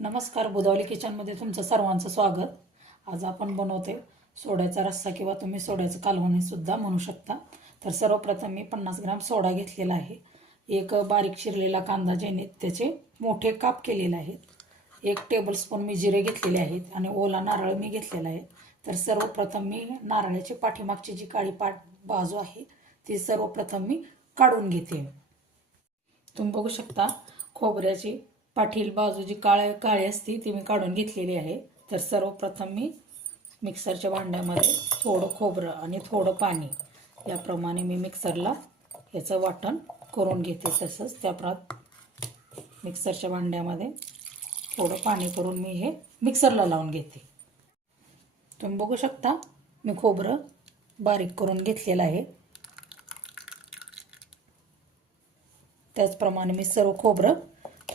नमस्कार बुधावली किचनमध्ये तुमचं सर्वांचं स्वागत. आज आपण बनवते सोड्याचा रस्सा किंवा तुम्ही सोड्याचं कालवणीसुद्धा म्हणू शकता. तर सर्वप्रथम मी पन्नास ग्राम सोडा घेतलेला आहे. एक बारीक शिरलेला कांदा ज्याने त्याचे मोठे काप केलेले आहेत. एक टेबलस्पून मी जिरे घेतलेले आहेत आणि ओला नारळ मी घेतलेला आहे. तर सर्वप्रथम मी नारळाची पाठीमागची जी काळी पाट बाजू आहे ती सर्वप्रथम मी काढून घेते. तुम्ही बघू शकता खोबऱ्याची पाठील बाजू जी काळ्या काळी असती ती मी काढून घेतलेली आहे. तर सर्वप्रथम मी मिक्सरच्या भांड्यामध्ये थोडं खोबरं आणि थोडं पाणी याप्रमाणे मी मिक्सरला याचं वाटण करून घेते. तसंच त्याप्रत मिक्सरच्या भांड्यामध्ये थोडं पाणी करून मी हे मिक्सरला लावून घेते. तुम्ही बघू शकता मी खोबरं बारीक करून घेतलेलं आहे. त्याचप्रमाणे मी सर्व खोबरं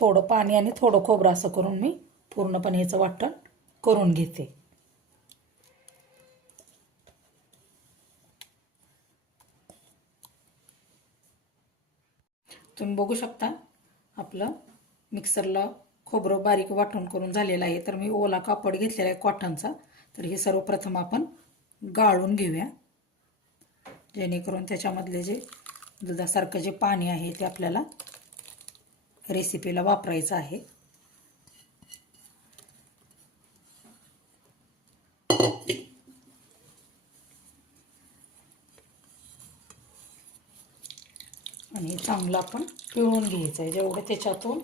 थोडं पाणी आणि थोडं खोबरं असं करून मी पूर्णपणे याचं वाटण करून घेते. तुम्ही बघू शकता आपलं मिक्सरला खोबरं बारीक वाटण करून झालेलं आहे. तर मी ओला कापड घेतलेला आहे कॉटनचा. तर हे सर्वप्रथम आपण गाळून घेऊया. जेणेकरून त्याच्यामधले जे दुधासारखं जे पाणी आहे ते आपल्याला रेसिपीला वापरायचं आहे. आणि चांगलं आपण पिळून घ्यायचं आहे. जेवढं त्याच्यातून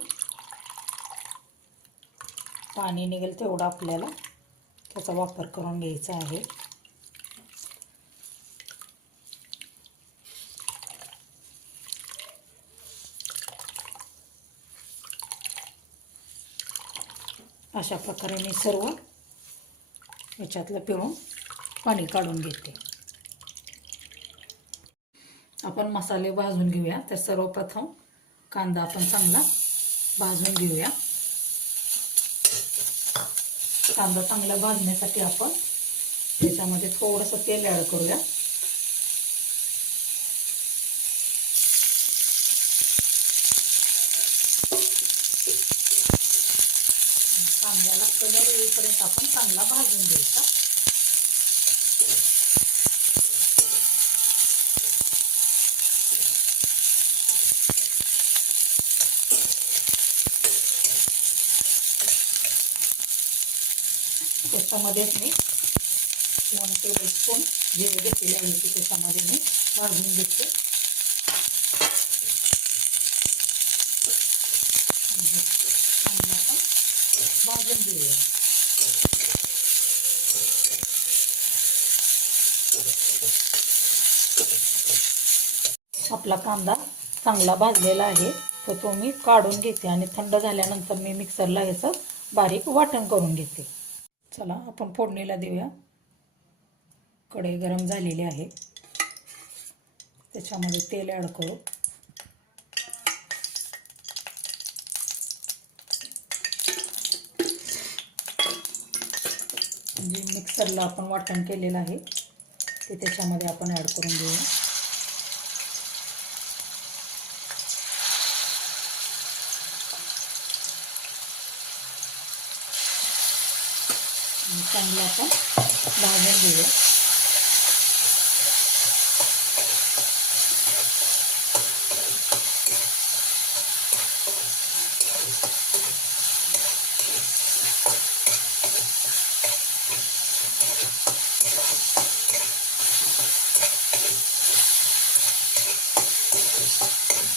पाणी निघेल तेवढं आपल्याला त्याचा वापर करून घ्यायचा आहे. अशा प्रकारे मी सर्व याच्यातलं पिळून पाणी काढून घेते. आपण मसाले भाजून घेऊया. तर सर्वप्रथम कांदा आपण चांगला भाजून घेऊया. कांदा चांगला भाजण्यासाठी आपण त्याच्यामध्ये थोडंसं तेल ॲड करूया. कांद्याला कलर येईपर्यंत आपण चांगला भाजून घ्यायचा. त्याच्यामध्येच मी वन टेबल स्पून जिरे घेतलेले आहे ते त्याच्यामध्ये मी भाजून घेते. भाजून घेऊया आपला कांदा चांगला भाजलेला आहे. तर तो मी काढून घेते आणि थंड झाल्यानंतर मी मिक्सरला याचं बारीक वाटण करून घेते. चला आपण फोडणीला देऊया. कढई गरम झालेली आहे. त्याच्यामध्ये तेल ॲड करू. जे मिक्सरला आपण वाटण केलेलं आहे ते त्याच्यामध्ये आपण ॲड करून घेऊया चांगलं आपण भाजून घेऊया.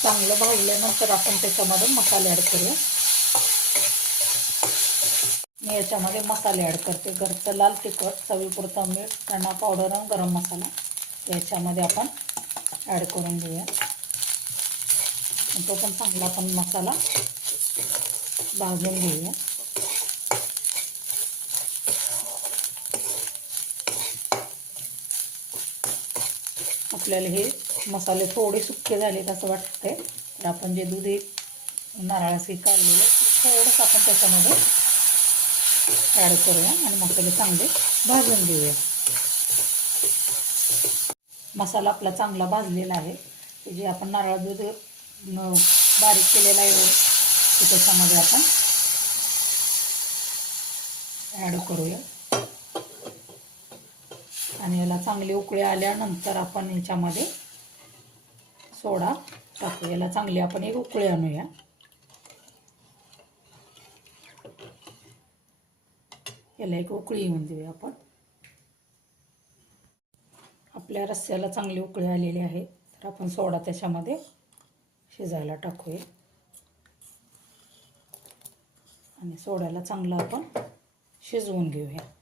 चांगलं भाजल्यानंतर आपण त्याच्यामध्ये मसाले ॲड करूया. मी याच्यामध्ये मसाले ॲड करते. घरचं लाल तिखट चवीपुरतं मीठ चणा पावडर आणि गरम मसाला याच्यामध्ये आपण ॲड करून घेऊया. तो पण चांगला आपण मसाला भाजून घेऊया. आपल्याला हे मसाले थोडे सुके झालेत असं वाटतंय. तर आपण जे दूध एक नारळाचे काढलेलं थोडंसं आपण त्याच्यामध्ये ॲड करूया आणि मसाले चांगले भाजून घेऊया. मसाला आपला चांगला भाजलेला आहे. ते जे आपण नारळ दूध बारीक केलेला आहे ते त्याच्यामध्ये आपण ॲड करूया. आणि याला चांगली उकळी आल्यानंतर आपण याच्यामध्ये सोडा टाकू याला चांगली आपण एक उकळी आणूया. याला एक उकळी येऊन देऊया आपण. आपल्या रस्स्याला चांगली उकळी आलेली आहे. तर आपण सोडा त्याच्यामध्ये. शिजायला टाकूया. आणि सोड्याला चांगलं आपण शिजवून घेऊया.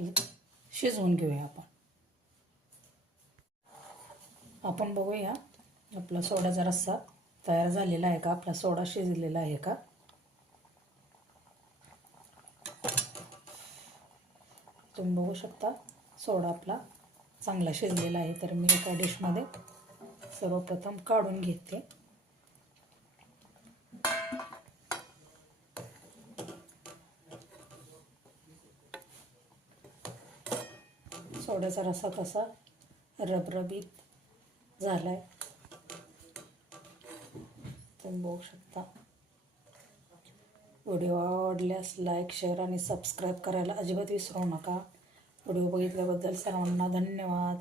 पहिले शिजवून घेऊया आपण. आपण बघूया आपला सोड्याचा रस्सा तयार झालेला आहे का? आपला सोडा शिजलेला आहे का? तुम्ही बघू शकता सोडा आपला चांगला शिजलेला आहे. तर मी एका डिशमध्ये सर्वप्रथम काढून घेते. सोड्याचा रसा कसा रबरबीत झाला आहे तुम्ही बघू शकता. व्हिडिओ आवडल्यास लाईक शेअर आणि सबस्क्राईब करायला अजिबात विसरू नका. व्हिडिओ बघितल्याबद्दल सर्वांना धन्यवाद.